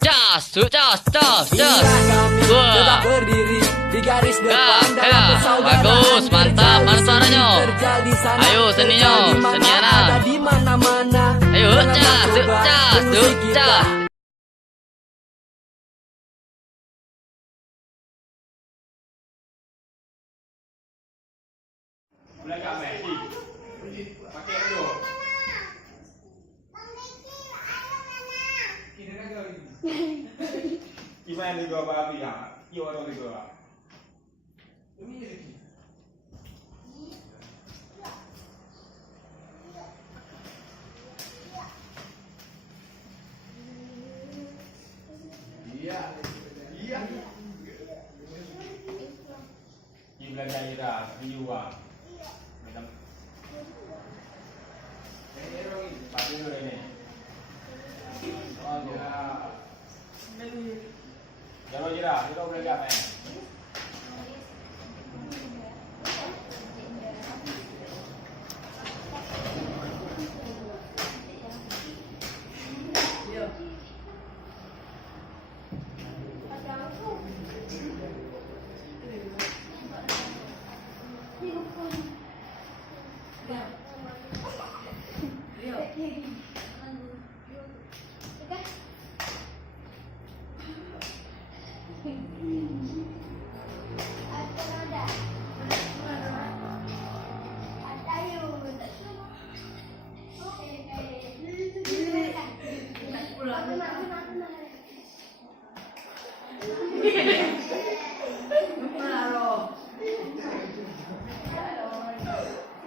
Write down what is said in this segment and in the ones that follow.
Inilah kami tetap berdiri di garis depan dalam persaudaraan. Bagus, mantap, mana suaranya? Terjadi sana, Ayo, seninya, seniana. ada di mana-mana. Ayo, Musik kita. Belajar Messi. Pakai dulu. Gimana nih gua babi ya? Iya orang nih gua. Iya. Iya. Ini belajar ira, ini juga. Macam. Pasti dulu ini. Oh, jira. Jangan jira, kita belajar nih.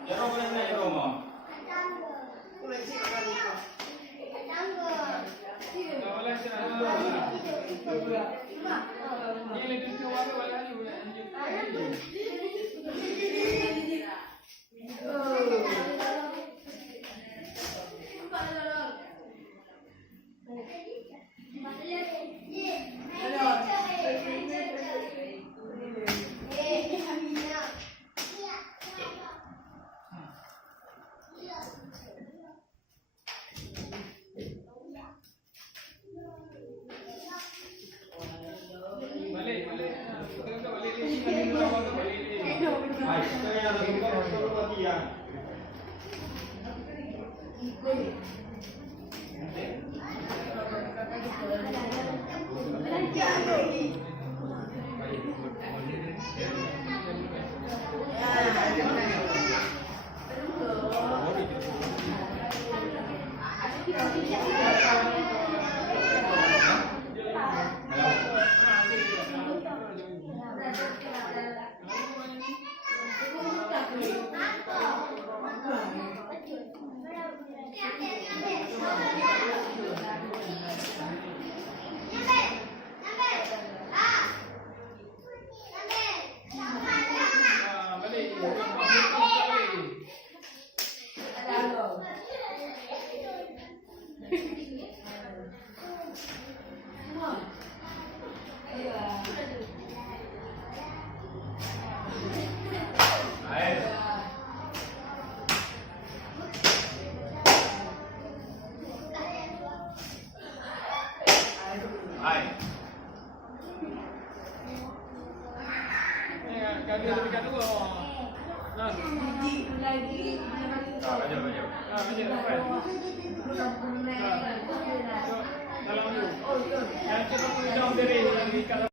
Jero boleh naik rumah. Boleh sih